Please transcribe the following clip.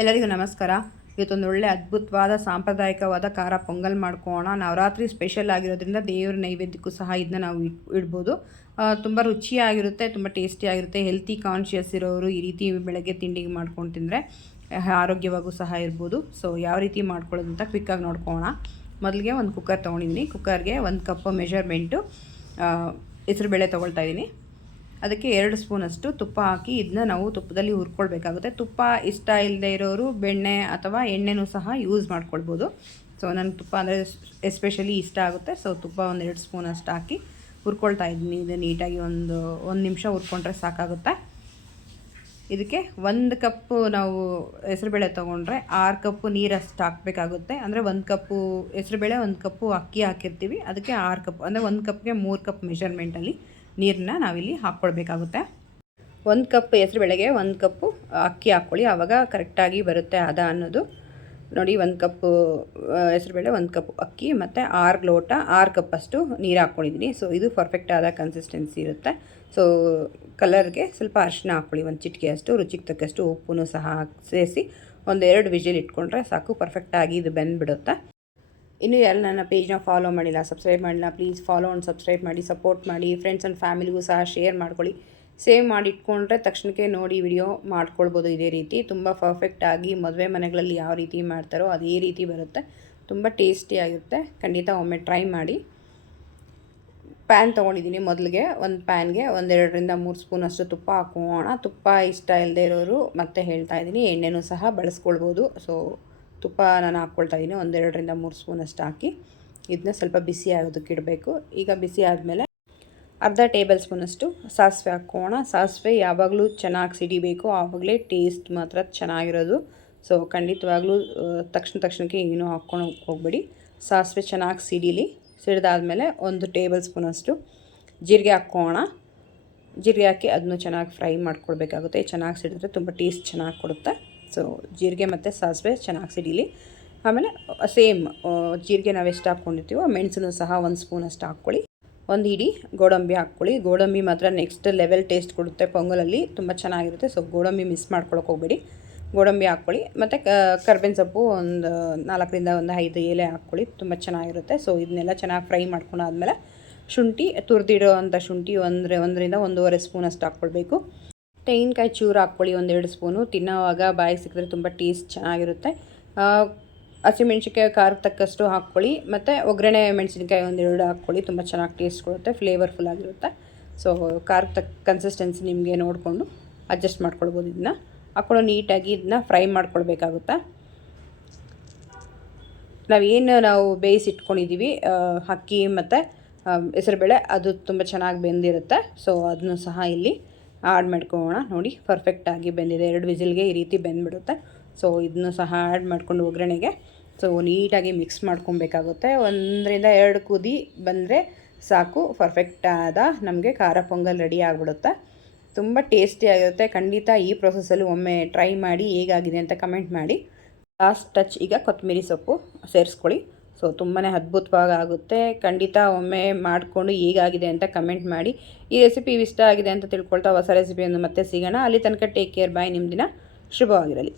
ಎಲ್ಲರಿಗೂ ನಮಸ್ಕಾರ. ಇವತ್ತೊಂದು ಒಳ್ಳೆ ಅದ್ಭುತವಾದ ಸಾಂಪ್ರದಾಯಿಕವಾದ ಖಾರ ಪೊಂಗಲ್ ಮಾಡ್ಕೊಳ್ಳೋಣ. ನವರಾತ್ರಿ ಸ್ಪೆಷಲ್ ಆಗಿರೋದ್ರಿಂದ ದೇವ್ರ ನೈವೇದ್ಯಕ್ಕೂ ಸಹ ಇದನ್ನ ನಾವು ಇಡ್ಬೋದು. ತುಂಬ ರುಚಿಯಾಗಿರುತ್ತೆ, ತುಂಬ ಟೇಸ್ಟಿಯಾಗಿರುತ್ತೆ. ಹೆಲ್ತಿ ಕಾನ್ಷಿಯಸ್ ಇರೋರು ಈ ರೀತಿ ಬೆಳಗ್ಗೆ ತಿಂಡಿಗೆ ಮಾಡ್ಕೊಂಡು ತಿಂದರೆ ಆರೋಗ್ಯವಾಗೂ ಸಹ ಇರ್ಬೋದು. ಸೊ ಯಾವ ರೀತಿ ಮಾಡ್ಕೊಳ್ಳೋದು ಅಂತ ಕ್ವಿಕ್ಕಾಗಿ ನೋಡ್ಕೊಳ್ಳೋಣ. ಮೊದಲಿಗೆ ಒಂದು ಕುಕ್ಕರ್ ತೊಗೊಂಡಿದ್ದೀನಿ. ಕುಕ್ಕರ್ಗೆ 1 ಕಪ್ ಮೆಷರ್ಮೆಂಟು ಹೆಸರುಬೇಳೆ ತೊಗೊಳ್ತಾ ಇದ್ದೀನಿ. ಅದಕ್ಕೆ 2 ಸ್ಪೂನಷ್ಟು ತುಪ್ಪ ಹಾಕಿ ಇದನ್ನ ನಾವು ತುಪ್ಪದಲ್ಲಿ ಹುರ್ಕೊಳ್ಬೇಕಾಗುತ್ತೆ. ತುಪ್ಪ ಇಷ್ಟ ಇಲ್ಲದೆ ಇರೋರು ಬೆಣ್ಣೆ ಅಥವಾ ಎಣ್ಣೆನೂ ಸಹ ಯೂಸ್ ಮಾಡ್ಕೊಳ್ಬೋದು. ಸೊ ನನಗೆ ತುಪ್ಪ ಅಂದರೆ ಎಸ್ಪೆಷಲಿ ಇಷ್ಟ ಆಗುತ್ತೆ. ಸೊ ತುಪ್ಪ 1-2 ಸ್ಪೂನಷ್ಟು ಹಾಕಿ ಹುರ್ಕೊಳ್ತಾ ಇದ್ದೀನಿ. ಇದು ನೀಟಾಗಿ ಒಂದು ನಿಮಿಷ ಹುರ್ಕೊಂಡ್ರೆ ಸಾಕಾಗುತ್ತೆ. ಇದಕ್ಕೆ 1 ಕಪ್ಪು ನಾವು ಹೆಸರುಬೇಳೆ ತೊಗೊಂಡ್ರೆ 6 ಕಪ್ಪು ನೀರಷ್ಟು ಹಾಕಬೇಕಾಗುತ್ತೆ. ಅಂದರೆ 1 ಕಪ್ಪು ಹೆಸರುಬೇಳೆ 1 ಕಪ್ಪು ಅಕ್ಕಿ ಹಾಕಿರ್ತೀವಿ. ಅದಕ್ಕೆ 6 ಕಪ್ ಅಂದರೆ 1 ಕಪ್ಗೆ 3 ಕಪ್ ಮೆಷರ್ಮೆಂಟಲ್ಲಿ ನೀರನ್ನ ನಾವಿಲ್ಲಿ ಹಾಕ್ಕೊಳ್ಬೇಕಾಗುತ್ತೆ. 1 ಕಪ್ ಹೆಸರುಬೇಳೆಗೆ 1 ಕಪ್ಪು ಅಕ್ಕಿ ಹಾಕ್ಕೊಳ್ಳಿ, ಆವಾಗ ಕರೆಕ್ಟಾಗಿ ಬರುತ್ತೆ ಹದ ಅನ್ನೋದು. ನೋಡಿ, 1 ಕಪ್ಪು ಹೆಸರುಬೇಳೆ 1 ಕಪ್ ಅಕ್ಕಿ ಮತ್ತು 6 ಲೋಟ 6 ಕಪ್ಪಷ್ಟು ನೀರು ಹಾಕ್ಕೊಂಡಿದ್ದೀನಿ. ಸೊ ಇದು ಪರ್ಫೆಕ್ಟ್ ಆದ ಕನ್ಸಿಸ್ಟೆನ್ಸಿ ಇರುತ್ತೆ. ಸೊ ಕಲರ್ಗೆ ಸ್ವಲ್ಪ ಅರಿಶಿನ ಹಾಕ್ಕೊಳ್ಳಿ, 1 ಚಿಟಿಕೆಯಷ್ಟು. ರುಚಿಗೆ ತಕ್ಕಷ್ಟು ಉಪ್ಪು ಸಹ ಸೇರಿಸಿ 1-2 ವಿಜಿಲ್ ಇಟ್ಕೊಂಡ್ರೆ ಸಾಕು. ಪರ್ಫೆಕ್ಟಾಗಿ ಇದು ಬೆಂದ್ಬಿಡುತ್ತೆ. ಇನ್ನೂ ಯಾರು ನನ್ನ ಪೇಜ್ನ ಫಾಲೋ ಮಾಡಿಲ್ಲ, ಸಬ್ಸ್ಕ್ರೈಬ್ ಮಾಡಿಲ್ಲ, ಪ್ಲೀಸ್ ಫಾಲೋ ಆ್ಯಂಡ್ ಸಬ್ಸ್ಕ್ರೈಬ್ ಮಾಡಿ, ಸಪೋರ್ಟ್ ಮಾಡಿ. ಫ್ರೆಂಡ್ಸ್ ಆ್ಯಂಡ್ ಫ್ಯಾಮಿಲಿಗೂ ಸಹ ಶೇರ್ ಮಾಡ್ಕೊಳ್ಳಿ. ಸೇವ್ ಮಾಡಿ ಇಟ್ಕೊಂಡ್ರೆ ತಕ್ಷಣಕ್ಕೆ ನೋಡಿ ವಿಡಿಯೋ ಮಾಡ್ಕೊಳ್ಬೋದು. ಇದೇ ರೀತಿ ತುಂಬ ಪರ್ಫೆಕ್ಟಾಗಿ ಮದುವೆ ಮನೆಗಳಲ್ಲಿ ಯಾವ ರೀತಿ ಮಾಡ್ತಾರೋ ಅದೇ ರೀತಿ ಬರುತ್ತೆ. ತುಂಬ ಟೇಸ್ಟಿಯಾಗಿರುತ್ತೆ. ಖಂಡಿತ ಒಮ್ಮೆ ಟ್ರೈ ಮಾಡಿ. ಪ್ಯಾನ್ ತೊಗೊಂಡಿದ್ದೀನಿ. ಮೊದಲಿಗೆ ಒಂದು ಪ್ಯಾನ್ಗೆ 1-2-3 ಸ್ಪೂನಷ್ಟು ತುಪ್ಪ ಹಾಕೋಣ. ತುಪ್ಪ ಇಷ್ಟ ಇಲ್ಲದೆ ಇರೋರು ಮತ್ತೆ ಹೇಳ್ತಾ ಇದ್ದೀನಿ, ಎಣ್ಣೆನೂ ಸಹ ಬಳಸ್ಕೊಳ್ಬೋದು. ಸೊ ತುಪ್ಪ ನಾನು ಹಾಕ್ಕೊಳ್ತಾ ಇದ್ದೀನಿ. 1-2-3 ಸ್ಪೂನಷ್ಟು ಹಾಕಿ ಇದನ್ನ ಸ್ವಲ್ಪ ಬಿಸಿ ಆಗೋದಕ್ಕೆ ಇಡಬೇಕು. ಈಗ ಬಿಸಿ ಆದಮೇಲೆ ಅರ್ಧ ಟೇಬಲ್ ಸ್ಪೂನಷ್ಟು ಸಾಸಿವೆ ಹಾಕೋಣ. ಸಾಸಿವೆ ಯಾವಾಗಲೂ ಚೆನ್ನಾಗಿ ಸಿಡಿಬೇಕು, ಆವಾಗಲೇ ಟೇಸ್ಟ್ ಮಾತ್ರ ಚೆನ್ನಾಗಿರೋದು. ಸೊ ಖಂಡಿತವಾಗ್ಲೂ ತಕ್ಷಣಕ್ಕೆ ಏನೂ ಹಾಕ್ಕೊಳಕ್ಕೆ ಹೋಗಬೇಡಿ. ಸಾಸಿವೆ ಚೆನ್ನಾಗಿ ಸಿಡಿಲಿ. ಸಿಡಿದಾದ್ಮೇಲೆ 1 ಟೇಬಲ್ ಸ್ಪೂನಷ್ಟು ಜೀರಿಗೆ ಹಾಕ್ಕೋಣ. ಜೀರಿಗೆ ಹಾಕಿ ಅದನ್ನು ಚೆನ್ನಾಗಿ ಫ್ರೈ ಮಾಡ್ಕೊಳ್ಬೇಕಾಗುತ್ತೆ. ಚೆನ್ನಾಗಿ ಸಿಡಿದ್ರೆ ತುಂಬ ಟೇಸ್ಟ್ ಚೆನ್ನಾಗಿ ಕೊಡುತ್ತೆ. ಸೊ ಜೀರಿಗೆ ಮತ್ತು ಸಾಸಿವೆ ಚೆನ್ನಾಗಿ ಸಿಡಿಲಿ. ಆಮೇಲೆ ಸೇಮ್ ಜೀರಿಗೆ ನಾವು ಎಷ್ಟು ಹಾಕ್ಕೊಂಡಿರ್ತೀವೋ ಮೆಣಸನ್ನು ಸಹ 1 ಸ್ಪೂನಷ್ಟು ಹಾಕ್ಕೊಳ್ಳಿ. 1 ಹಿಡಿ ಗೋಡಂಬಿ ಹಾಕ್ಕೊಳ್ಳಿ. ಗೋಡಂಬಿ ಮಾತ್ರ ನೆಕ್ಸ್ಟ್ ಲೆವೆಲ್ ಟೇಸ್ಟ್ ಕೊಡುತ್ತೆ ಪೊಂಗಲಲ್ಲಿ, ತುಂಬ ಚೆನ್ನಾಗಿರುತ್ತೆ. ಸೊ ಗೋಡಂಬಿ ಮಿಸ್ ಮಾಡ್ಕೊಳಕ್ಕೆ ಹೋಗಬೇಡಿ. ಗೋಡಂಬಿ ಹಾಕ್ಕೊಳ್ಳಿ. ಮತ್ತು ಕರ್ಬೇವಿನ ಸೊಪ್ಪು 4-5 ಎಲೆ ಹಾಕ್ಕೊಳ್ಳಿ, ತುಂಬ ಚೆನ್ನಾಗಿರುತ್ತೆ. ಸೊ ಇದನ್ನೆಲ್ಲ ಚೆನ್ನಾಗಿ ಫ್ರೈ ಮಾಡ್ಕೊಂಡಾದ್ಮೇಲೆ ಶುಂಠಿ, ತುರಿದಿಡೋ ಅಂಥ ಶುಂಠಿ 1-1.5 ಸ್ಪೂನಷ್ಟು ಹಾಕ್ಕೊಳ್ಬೇಕು. ತೆಂಗಿನಕಾಯಿ ಚೂರು ಹಾಕ್ಕೊಳ್ಳಿ, 1-2 ಸ್ಪೂನು. ತಿನ್ನೋವಾಗ ಬಾಯಿಗೆ ಸಿಕ್ಕಿದ್ರೆ ತುಂಬ ಟೇಸ್ಟ್ ಚೆನ್ನಾಗಿರುತ್ತೆ. ಹಸಿಮೆಣ್ಸಿನ್ಕಾಯಿ ಖಾರಕ್ಕೆ ತಕ್ಕಷ್ಟು ಹಾಕ್ಕೊಳ್ಳಿ. ಮತ್ತು ಒಗ್ಗರಣೆ ಮೆಣಸಿನ್ಕಾಯಿ 1-2 ಹಾಕ್ಕೊಳ್ಳಿ, ತುಂಬ ಚೆನ್ನಾಗಿ ಟೇಸ್ಟ್ ಕೊಡುತ್ತೆ, ಫ್ಲೇವರ್ಫುಲ್ ಆಗಿರುತ್ತೆ. ಸೊ ಖಾರಕ್ಕೆ ತಕ್ಕ ಕನ್ಸಿಸ್ಟೆನ್ಸಿ ನಿಮಗೆ ನೋಡಿಕೊಂಡು ಅಡ್ಜಸ್ಟ್ ಮಾಡ್ಕೊಳ್ಬೋದು. ಇದನ್ನ ಹಾಕ್ಕೊಂಡು ನೀಟಾಗಿ ಇದನ್ನ ಫ್ರೈ ಮಾಡ್ಕೊಳ್ಬೇಕಾಗುತ್ತೆ. ನಾವು ಬೇಯಿಸಿಟ್ಕೊಂಡಿದ್ದೀವಿ ಅಕ್ಕಿ ಮತ್ತು ಹೆಸರುಬೇಳೆ, ಅದು ತುಂಬ ಚೆನ್ನಾಗಿ ಬೆಂದಿರುತ್ತೆ. ಸೊ ಅದನ್ನು ಸಹ ಇಲ್ಲಿ ಆ್ಯಡ್ ಮಾಡ್ಕೊಳ್ಳೋಣ. ನೋಡಿ, ಪರ್ಫೆಕ್ಟಾಗಿ ಬೆಂದಿದೆ. 2 ವಿಸಿಲ್ಗೆ ಈ ರೀತಿ ಬೆಂದ್ಬಿಡುತ್ತೆ. ಸೊ ಇದನ್ನು ಸಹ ಆ್ಯಡ್ ಮಾಡಿಕೊಂಡು ಒಗ್ಗರಣೆಗೆ ಸೊ ನೀಟಾಗಿ ಮಿಕ್ಸ್ ಮಾಡ್ಕೊಬೇಕಾಗುತ್ತೆ. 1-2 ಕುದಿ ಬಂದರೆ ಸಾಕು. ಪರ್ಫೆಕ್ಟಾದ ನಮಗೆ ಖಾರ ಪೊಂಗಲ್ ರೆಡಿ ಆಗಿಬಿಡುತ್ತೆ. ತುಂಬ ಟೇಸ್ಟಿಯಾಗಿರುತ್ತೆ. ಖಂಡಿತ ಈ ಪ್ರೊಸೆಸ್ಸಲ್ಲಿ ಒಮ್ಮೆ ಟ್ರೈ ಮಾಡಿ, ಹೇಗಾಗಿದೆ ಅಂತ ಕಮೆಂಟ್ ಮಾಡಿ. ಲಾಸ್ಟ್ ಟಚ್ ಈಗ ಕೊತ್ತಂಬರಿ ಸೊಪ್ಪು ಸೇರಿಸ್ಕೊಳ್ಳಿ. ಸೊ ತುಂಬಾ ಅದ್ಭುತವಾಗಿ ಆಗುತ್ತೆ. ಖಂಡಿತ ಒಮ್ಮೆ ಮಾಡಿಕೊಂಡು ಹೇಗಾಗಿದೆ ಅಂತ ಕಮೆಂಟ್ ಮಾಡಿ. ಈ ರೆಸಿಪಿ ಇಷ್ಟ ಆಗಿದೆ ಅಂತ ತಿಳ್ಕೊಳ್ತಾ ಹೊಸ ರೆಸಿಪಿಯನ್ನು ಮತ್ತೆ ಸಿಗೋಣ. ಅಲ್ಲಿ ತನಕ ಟೇಕ್ ಕೇರ್, ಬಾಯ್. ನಿಮ್ಮ ದಿನ ಶುಭವಾಗಿರಲಿ.